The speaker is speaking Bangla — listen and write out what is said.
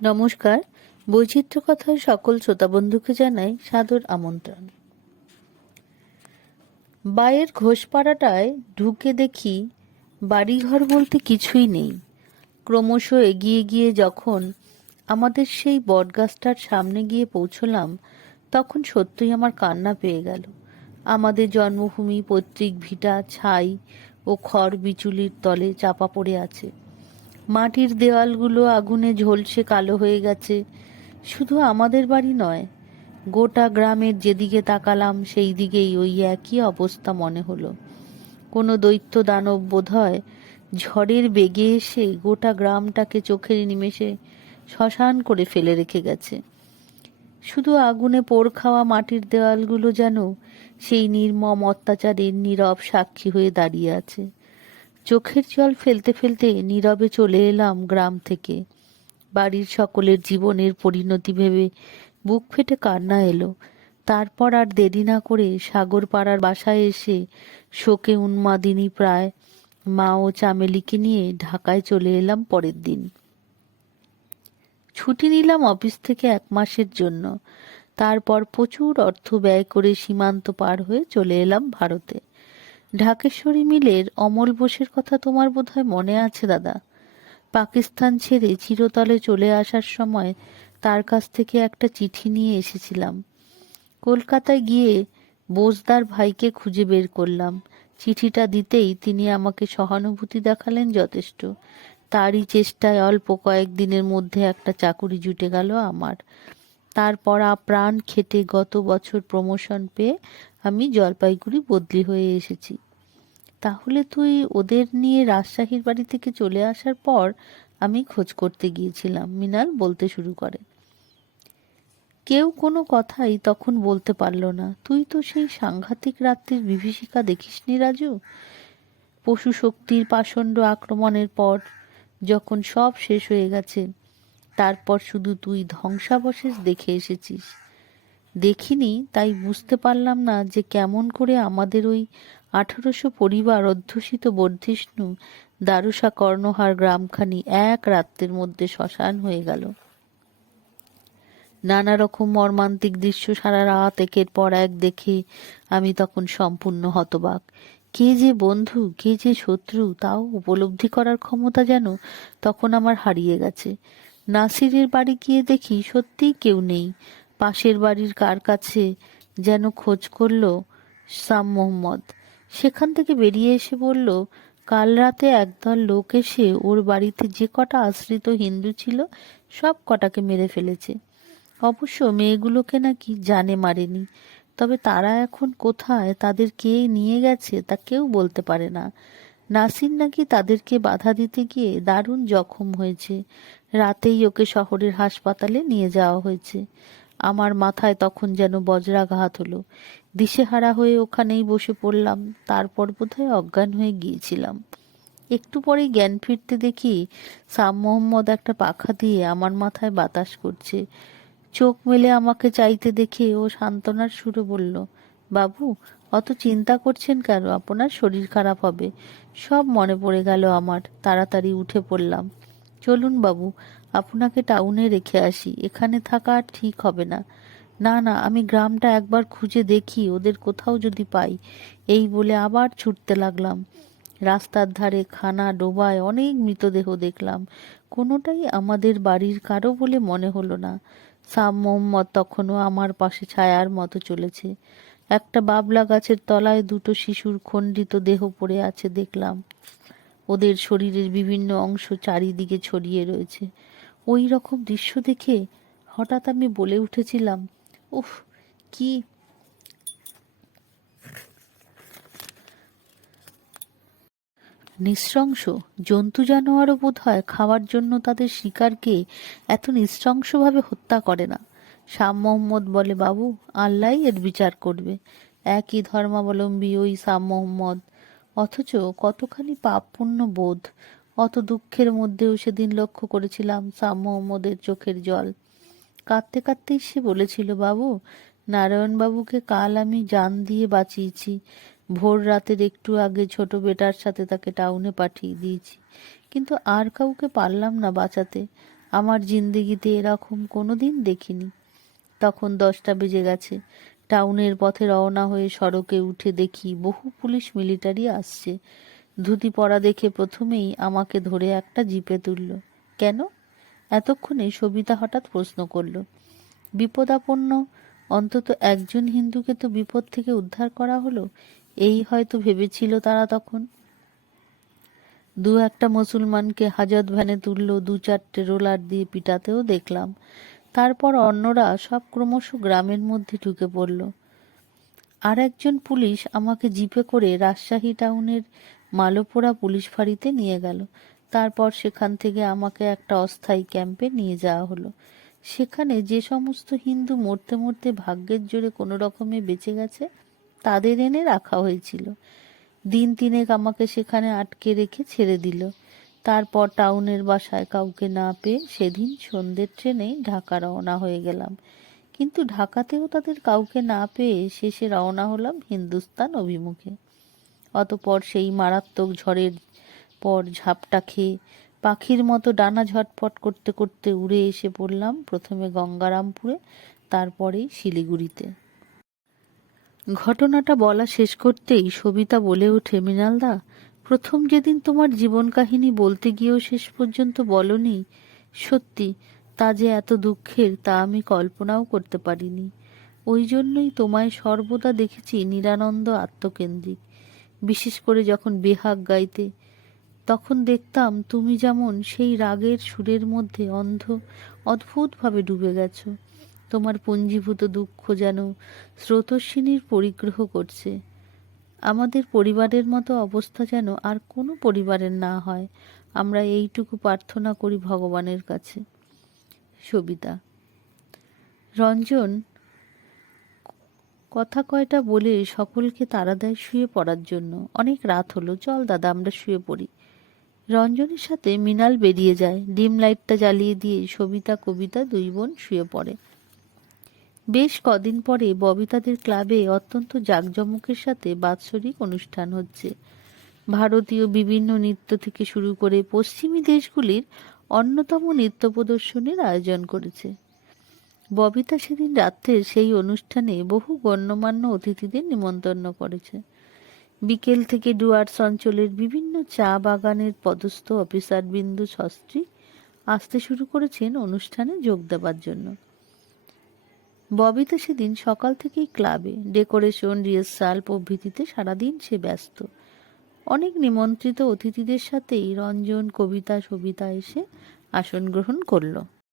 নমস্কার। বৈচিত্র্য কথার সকল শ্রোতা বন্ধুকে জানাই সাদর আমন্ত্রণ। বায়ের ঘোষপাড়াটায় ঢুকে দেখি বাড়িঘর বলতে কিছুই নেই। ক্রমশ এগিয়ে গিয়ে যখন আমাদের সেই বটগাছটার সামনে গিয়ে পৌঁছলাম, তখন সত্যিই আমার কান্না পেয়ে গেল। আমাদের জন্মভূমি পৈতৃক ভিটা ছাই ও খড় বিচুলির তলে চাপা পড়ে আছে। মাটির দেওয়ালগুলো আগুনে ঝলসে কালো হয়ে গেছে। শুধু আমাদের বাড়ি নয়, গোটা গ্রামের যেদিকে তাকালাম সেই দিকেই ওই একই অবস্থা মনে হলো। কোনো দৈত্য দানব বোধহয় ঝড়ের বেগে এসে গোটা গ্রামটাকে চোখের নিমেষে শ্মশান করে ফেলে রেখে গেছে। শুধু আগুনে পোড় খাওয়া মাটির দেওয়ালগুলো যেন সেই নির্মম অত্যাচারের নীরব সাক্ষী হয়ে দাঁড়িয়ে আছে। চোখের জল ফেলতে ফেলতে নীরবে চলে এলাম গ্রাম থেকে। বাড়ির সকলের জীবনের পরিণতি ভেবে বুক ফেটে কান্না এলো। তারপর আর দেরি না করে সাগরপাড়ার বাসায় এসে শোকে উন্মাদিনী প্রায় মা ও চামেলিকে নিয়ে ঢাকায় চলে এলাম পরের দিন। ছুটি নিলাম অফিস থেকে 1 মাসের জন্য। তারপর প্রচুর অর্থ ব্যয় করে সীমান্ত পার হয়ে চলে এলাম ভারতে। ঢাকেশ্বরী মিলের অমল বোসের কথা তোমার বোধহয় মনে আছে দাদা। পাকিস্তান ছেড়ে চিরতরে চলে আসার সময় তার কাছ থেকে একটা চিঠি নিয়ে এসেছিলাম। কলকাতায় গিয়ে বোসদার ভাইকে খুঁজে বের করলাম। চিঠিটা দিতেই তিনি আমাকে সহানুভূতি দেখালেন যথেষ্ট। তারই চেষ্টায় অল্প কয়েকদিনের মধ্যে একটা চাকুরি জুটে গেল আমার। তারপর আপ্রাণ খেটে গত বছর প্রমোশন পেয়ে আমি জলপাইগুড়ি বদলি হয়ে এসেছি। তাহলে তুই ওদের নিয়ে রাজশাহীর বাড়ি থেকে চলে আসার পর আমি খোঁজ করতে গিয়েছিলাম, মৃণাল বলতে শুরু করে। কেউ কোনো কথাই তখন বলতে পারল না। তুই তো সেই সাংঘাতিক রাত্রির বিভীষিকা দেখিসনি রাজু? পশু শক্তির পাষণ্ড আক্রমণের পর যখন সব শেষ হয়ে গেছে, তারপর শুধু তুই ধ্বংসাবশেষ দেখে এসেছিস। দেখিনি তাই বুঝতে পারলাম না যে কেমন করে আমাদের ওই 1800 পরিবার অধ্যুষিত বর্ধিষ্ণু দারুসা কর্ণহার গ্রামখানি এক রাত্রের মধ্যে শ্মশান হয়ে গেল। নানা রকম মর্মান্তিক দৃশ্য সারা রাত একের পর এক দেখে আমি তখন সম্পূর্ণ হতবাক। কে যে বন্ধু, কে যে শত্রু, তাও উপলব্ধি করার ক্ষমতা যেন তখন আমার হারিয়ে গেছে। নাসিরের বাড়ি গিয়ে দেখি সত্যিই কেউ নেই। পাশের বাড়ির কার কাছে যেন খোঁজ করল সাম মোহাম্মদ। সেখান থেকে বেরিয়ে এসে বলল, কাল রাতে একদল লোক এসে ওর বাড়িতে যে কটা আশ্রিত হিন্দু ছিল সব কটাকে মেরে ফেলেছে। অবশ্য মেয়েগুলোকে নাকি জানে মারেনি, তবে তারা এখন কোথায়, তাদের কে নিয়ে গেছে তা কেউ বলতে পারে না। নাসির নাকি তাদেরকে বাধা দিতে গিয়ে দারুণ জখম হয়েছে। রাতেই ওকে শহরের হাসপাতালে নিয়ে যাওয়া হয়েছে। আমার মাথায় তখন যেন বজ্রাঘাত হলো। দিশেহারা হয়ে ওখানেই বসে পড়লাম। তারপর বোধহয় অজ্ঞান হয়ে গিয়েছিলাম। একটু পরেই জ্ঞান ফিরতে দেখি সাম মোহাম্মদ একটা পাখা দিয়ে আমার মাথায় বাতাস করছে। চোখ মেলে আমাকে চাইতে দেখে ও সান্ত্বনার সুরে বলল, বাবু, অত চিন্তা করছেন কেন? আপনার শরীর খারাপ হবে। সব মনে পড়ে গেল আমার। তাড়াতাড়ি উঠে পড়লাম। চলুন বাবু, আপনাকে টাউনে রেখে আসি। এখানে থাকা আর ঠিক হবে না। না না, আমি গ্রামটা একবার খুঁজে দেখি, ওদের কোথাও যদি পাই। এই বলে আবার ছুটতে লাগলাম। রাস্তার ধারে খানা ডোবায় অনেক মৃতদেহ দেখলাম। কোনোটাই আমাদের বাড়ির কারো বলে মনে হলো না। সাম মোহাম্মদ তখনও আমার পাশে ছায়ার মতো চলেছে। একটা বাবলা গাছের তলায় দুটো শিশুর খণ্ডিত দেহ পড়ে আছে দেখলাম। ওদের শরীরের বিভিন্ন অংশ চারিদিকে ছড়িয়ে রয়েছে। ওই রকম দৃশ্য দেখে হঠাৎ আমি বলে উঠেছিলাম, উফ, কি নৃশংস! জন্তু জানোয়ারও বোধ হয় খাওয়ার জন্য তাদের শিকারকে এত নৃশংসভাবে হত্যা করে না। শাহ মোহাম্মদ বলে, বাবু, আল্লাহই এর বিচার করবে। একই ধর্মাবলম্বী ওই শাহ মোহাম্মদ, অথচ কতখানি পাপ পুণ্য বোধ। অত দুঃখের মধ্যেও সেদিন লক্ষ্য করেছিলাম শাহ মোহাম্মদের চোখের জল। কাঁদতে কাঁদতেই সে বলেছিল, বাবু, নারায়ণবাবুকে কাল আমি জান দিয়ে বাঁচিয়েছি। ভোর রাতের একটু আগে ছোট বেটার সাথে তাকে টাউনে পাঠিয়ে দিয়েছি, কিন্তু আর কাউকে পারলাম না বাঁচাতে। আমার জিন্দেগিতে এরকম কোনোদিন দেখিনি। তখন 10টা বেজে গেছে। টাউনের পথে রওনা হয়ে সড়কে উঠে দেখি বহু পুলিশ মিলিটারি আসছে। ধুতি পরা দেখে প্রথমেই আমাকে ধরে একটা জিপে তুলল। কেন? এতক্ষণে সবিতা হঠাৎ প্রশ্ন করল। বিপদাপন্ন অন্তত একজন হিন্দুকে তো বিপদ থেকে উদ্ধার করা হলো, এই হয়তো ভেবেছিল তারা তখন। দু একটা মুসলমানকে হাজত ভ্যানে তুললো, 2-4টে রোলার দিয়ে পিটাতেও দেখলাম। তারপর অন্যরা সব ক্রমশ গ্রামের মধ্যে ঢুকে পড়ল। আর একজন পুলিশ আমাকে জিপে করে রাজশাহী টাউনের মালোপোড়া পুলিশ ফাঁড়িতে নিয়ে গেল। তারপর সেখান থেকে আমাকে একটা অস্থায়ী ক্যাম্পে নিয়ে যাওয়া হলো। সেখানে যে সমস্ত হিন্দু মরতে মরতে ভাগ্যের জোরে কোনো রকমে বেঁচে গেছে তাদের এনে রাখা হয়েছিল। দিন 3 আমাকে সেখানে আটকে রেখে ছেড়ে দিল। তারপর টাউনের বাসায় কাউকে না পেয়ে সেদিন সন্ধ্যের ট্রেনে ঢাকা রওনা হয়ে গেলাম। কিন্তু ঢাকাতেও তাদের কাউকে না পেয়ে শেষে রওনা হলাম হিন্দুস্তান অভিমুখে। অতঃপর সেই মারাত্মক ঝড়ের পর ঝাপটা খেয়ে পাখির মতো ডানা ঝটপট করতে করতে উড়ে এসে পড়লাম প্রথমে গঙ্গারামপুরে, তারপরেই শিলিগুড়িতে। ঘটনাটা বলা শেষ করতেই সবিতা বলে ওঠে, মৃণালদা, প্রথম যেদিন তোমার জীবন কাহিনী বলতে গিয়েও শেষ পর্যন্ত বলনি, সত্যি তা যে এত দুঃখের তা আমি কল্পনাও করতে পারিনি। ওই জন্যই তোমায় সর্বদা দেখেছি নিরানন্দ আত্মকেন্দ্রিক। বিশেষ করে যখন বেহাগ গাইতে, তখন দেখতাম তুমি যেমন সেই রাগের সুরের মধ্যে অদ্ভুতভাবে ডুবে গেছো। তোমার পুঞ্জীভূত দুঃখ যেন স্রোতস্বিনীর পরিগ্রহ করছে। আমাদের পরিবারের মতো অবস্থা যেন আর কোনো পরিবারের না হয়, আমরা এইটুকু প্রার্থনা করি ভগবানের কাছে। সবিতা। রঞ্জন কথা কয়টা বলে সকলকে তাড়া দেয় শুয়ে পড়ার জন্য। অনেক রাত হলো, চল দাদা আমরা শুয়ে পড়ি। রঞ্জনের সাথে মৃণাল বেরিয়ে যায়। ডিম লাইটটা জ্বালিয়ে দিয়ে সবিতা কবিতা 2 বোন শুয়ে পড়ে। বেশ কদিন পরে ববিতাদের ক্লাবে অত্যন্ত জাঁকজমকের সাথে বাৎসরিক অনুষ্ঠান হচ্ছে। ভারতীয় বিভিন্ন নৃত্য থেকে শুরু করে পশ্চিমী দেশগুলির অন্যতম নৃত্য প্রদর্শনীর আয়োজন করেছে। ববিতা সেদিন রাত্রের সেই অনুষ্ঠানে বহু গণ্যমান্য অতিথিদের নিমন্ত্রণ করেছে। বিকেল থেকে ডুয়ার্স অঞ্চলের বিভিন্ন চা বাগানের পদস্থ অফিসারবৃন্দ সস্ত্রীক আসতে শুরু করেছেন অনুষ্ঠানে যোগ দেবার জন্য। ববিতা সেদিন সকাল থেকেই ক্লাবে ডেকোরেশন, রিহার্সাল প্রভৃতিতে সারাদিন সে ব্যস্ত। অনেক নিমন্ত্রিত অতিথিদের সাথেই রঞ্জন, কবিতা, সবিতা এসে আসন গ্রহণ করল।